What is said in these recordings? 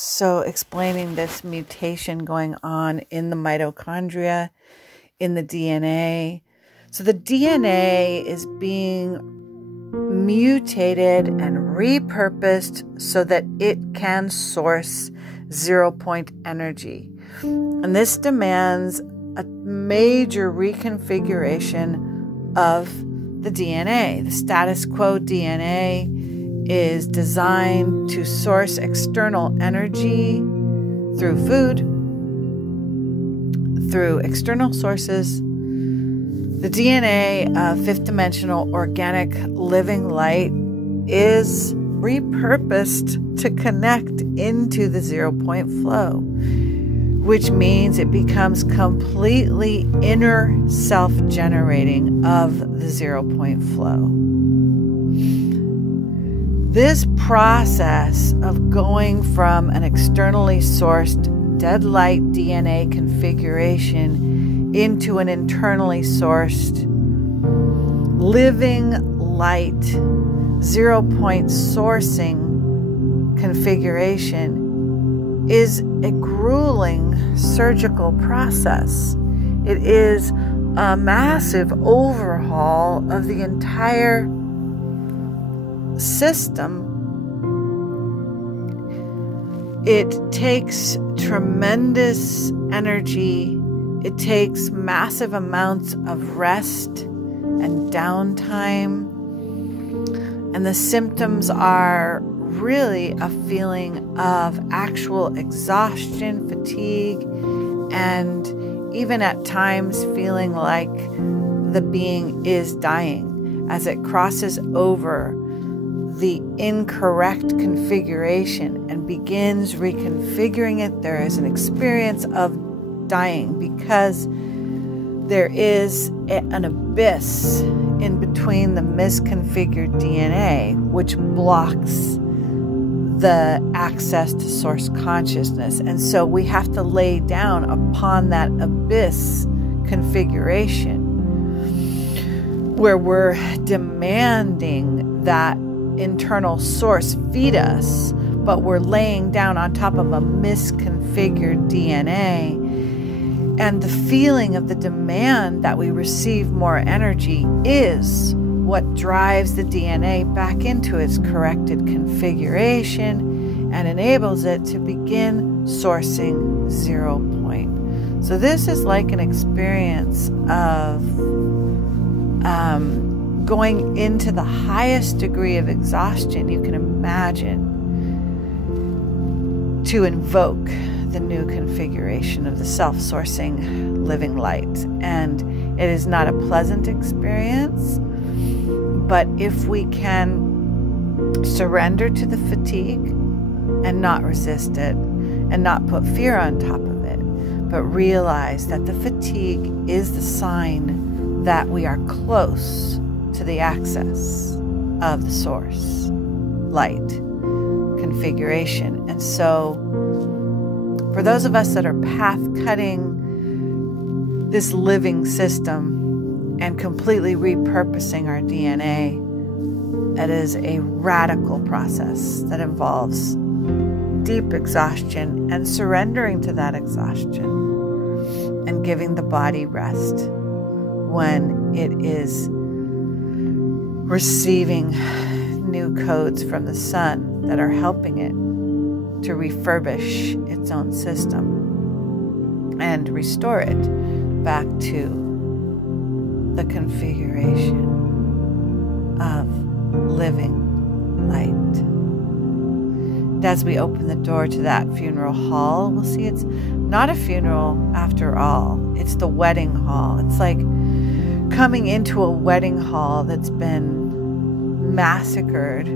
So explaining this mutation going on in the mitochondria, in the DNA. So the DNA is being mutated and repurposed so that it can source 0-point energy. And this demands a major reconfiguration of the DNA. The status quo DNA is designed to source external energy through food, through external sources. The DNA of fifth-dimensional organic living light is repurposed to connect into the 0-point flow, which means it becomes completely inner self-generating of the 0-point flow. This process of going from an externally sourced dead light DNA configuration into an internally sourced living light 0-point sourcing configuration is a grueling surgical process. It is a massive overhaul of the entire system. It takes tremendous energy. It takes massive amounts of rest and downtime. And the symptoms are really a feeling of actual exhaustion, fatigue, and even at times feeling like the being is dying as it crosses over the incorrect configuration and begins reconfiguring it. There is an experience of dying because there is an abyss in between the misconfigured DNA, which blocks the access to source consciousness. And so we have to lay down upon that abyss configuration where we're demanding that internal source feed us, but we're laying down on top of a misconfigured DNA. And the feeling of the demand that we receive more energy is what drives the DNA back into its corrected configuration and enables it to begin sourcing 0-point. So this is like an experience of going into the highest degree of exhaustion you can imagine to invoke the new configuration of the self-sourcing living light. And it is not a pleasant experience, but if we can surrender to the fatigue and not resist it and not put fear on top of it, but realize that the fatigue is the sign that we are close to the access of the source light configuration. And so for those of us that are path cutting this living system and completely repurposing our DNA, it is a radical process that involves deep exhaustion and surrendering to that exhaustion and giving the body rest when it is receiving new codes from the sun that are helping it to refurbish its own system and restore it back to the configuration of living light. And as we open the door to that funeral hall, we'll see it's not a funeral after all. It's the wedding hall. It's like coming into a wedding hall that's been massacred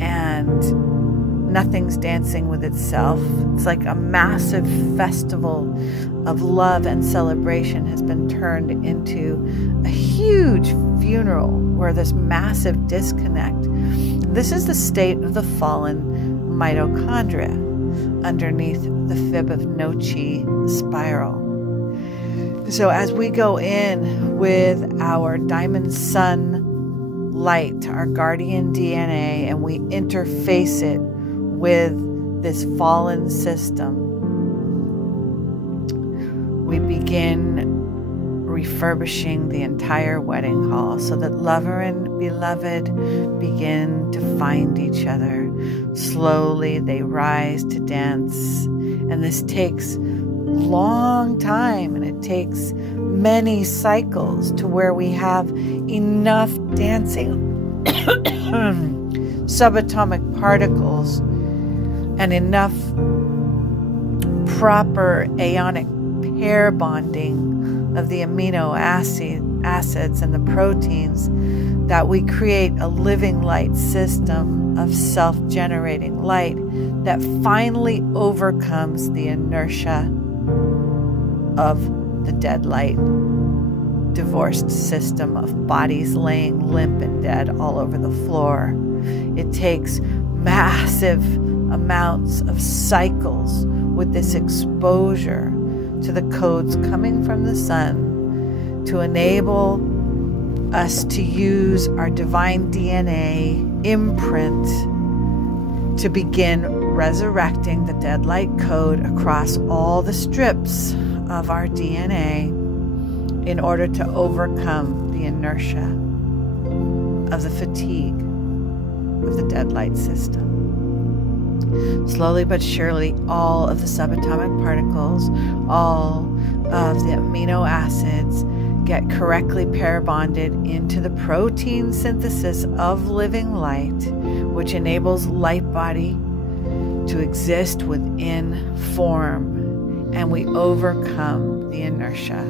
and nothing's dancing with itself. It's like a massive festival of love and celebration has been turned into a huge funeral where there's massive disconnect. This is the state of the fallen mitochondria underneath the Fibonacci spiral. So as we go in with our diamond sun light, our guardian DNA, and we interface it with this fallen system, we begin refurbishing the entire wedding hall so that lover and beloved begin to find each other. Slowly they rise to dance, and this takes long time, and it takes many cycles to where we have enough dancing subatomic particles and enough proper ionic pair bonding of the amino acids and the proteins that we create a living light system of self-generating light that finally overcomes the inertia of the dead light divorced system of bodies laying limp and dead all over the floor. It takes massive amounts of cycles with this exposure to the codes coming from the sun to enable us to use our divine DNA imprint to begin resurrecting the dead light code across all the strips of our DNA in order to overcome the inertia of the fatigue of the dead light system. Slowly but surely, all of the subatomic particles, all of the amino acids get correctly pair bonded into the protein synthesis of living light, which enables light body to exist within form, and we overcome the inertia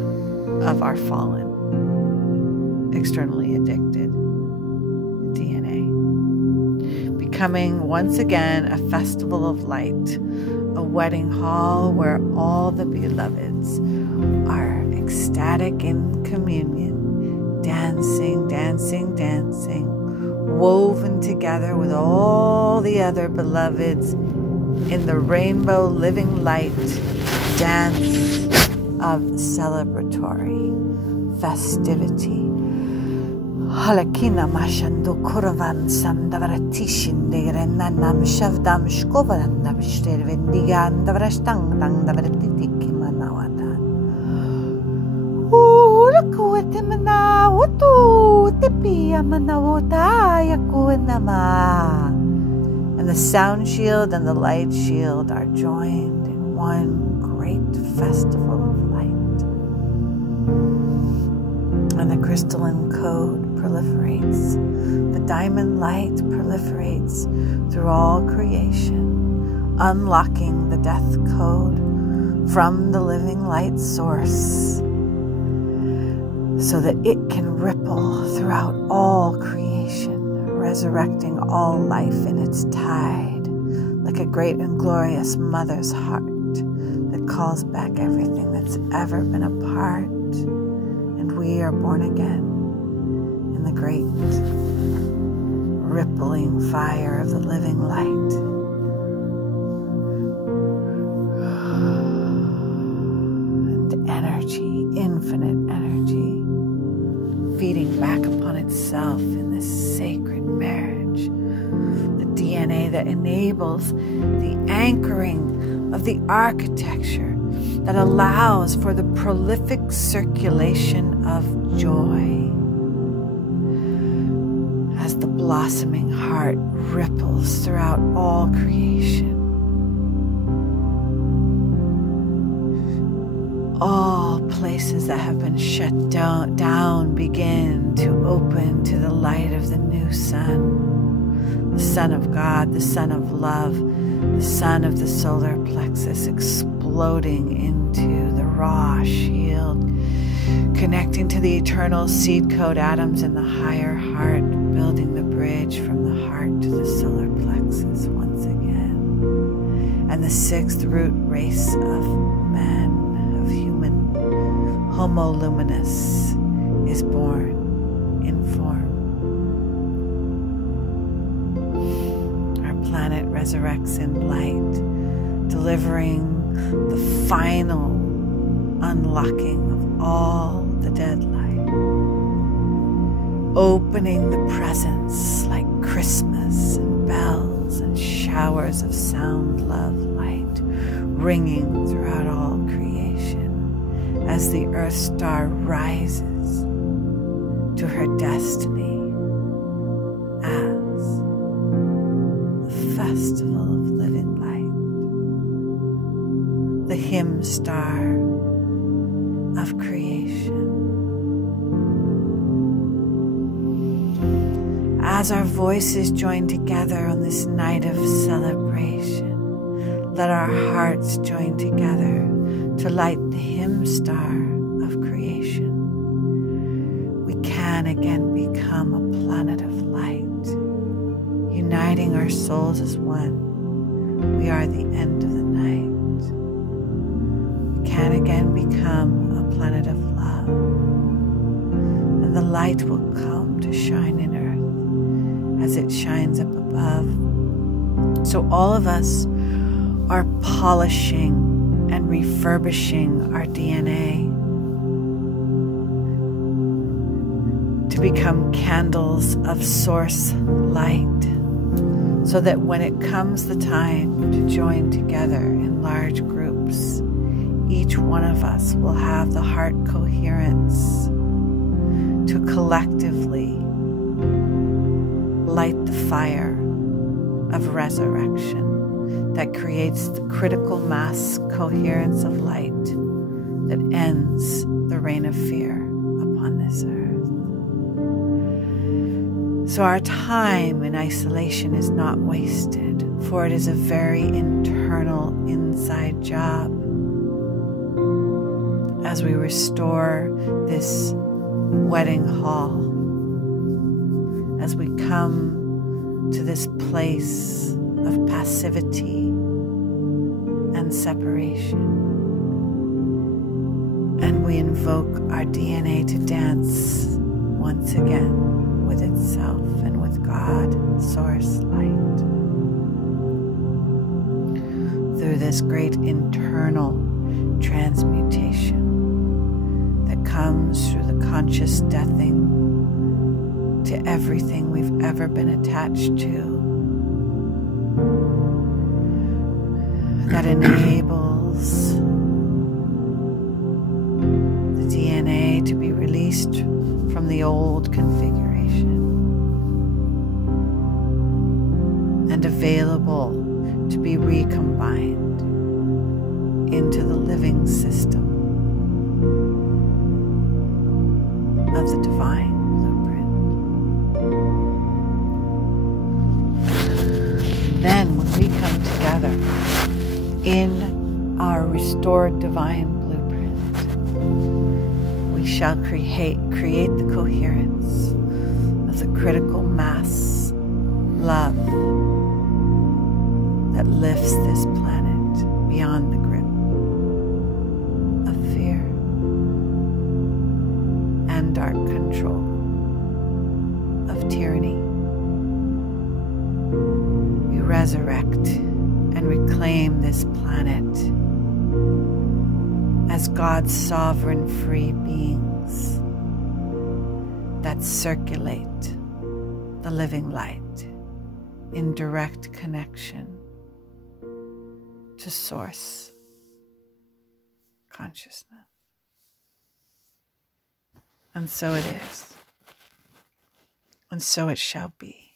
of our fallen, externally addicted DNA. Becoming once again a festival of light, a wedding hall where all the beloveds are ecstatic in communion, dancing, dancing, dancing, woven together with all the other beloveds in the rainbow living light dance of celebratory festivity. Halakina mashando kurvan sam davratishin derenanam shavdam shkovan nabshter vendigan davrastang dang davratitiki manawadan. Ulakuetemana utu tipia manawota yakuenama. And the sound shield and the light shield are joined in one great festival of light. And the crystalline code proliferates. The diamond light proliferates through all creation, unlocking the death code from the living light source so that it can ripple throughout all creation, resurrecting all life in its tide, like a great and glorious mother's heart that calls back everything that's ever been apart, and we are born again in the great rippling fire of the living light. And energy, infinite energy, feeding back upon itself in this sacred marriage. The DNA that enables the anchoring of the architecture that allows for the prolific circulation of joy as the blossoming heart ripples throughout all creation. All places that have been shut down begin to open to the light of the new sun, the sun of God, the sun of love, the sun of the solar plexus exploding into the raw shield, connecting to the eternal seed code atoms in the higher heart, building the bridge from the heart to the solar plexus once again. And the sixth root race of men, of human, homo-luminous, is born in form. Our planet resurrects in light, delivering the final unlocking of all the dead light, opening the presents like Christmas and bells ripples and showers of sound, love, light, ringing throughout all creation as the Earth Star rises to her destiny as the festival of living light, the hymn star of creation. As our voices join together on this night of celebration, let our hearts join together to light the hymn star of creation. We can again become a planet of light, uniting our souls as one. We are the end of the night. We can again become a planet of love, and the light will come to shine in earth as it shines up above. So all of us are polishing and refurbishing our DNA to become candles of source light, so that when it comes the time to join together in large groups, each one of us will have the heart coherence to collectively light the fire of resurrection that creates the critical mass coherence of light that ends the reign of fear upon this earth. So our time in isolation is not wasted, for it is a very internal inside job. As we restore this wedding hall, as we come to this place of passivity and separation, and we invoke our DNA to dance once again with itself and with God, Source Light. Through this great internal transmutation that comes through the conscious deathing to everything we've ever been attached to, that enables the DNA to be released from the old configuration and available to be recombined into the living system of the divine blueprint. Then when we come together in our restored divine blueprint, we shall create the coherence of the critical mass love that lifts this planet beyond the grip of fear and dark control of tyranny. We resurrect and reclaim this planet as God's sovereign free beings that circulate the living light in direct connection to source consciousness. And so it is, and so it shall be.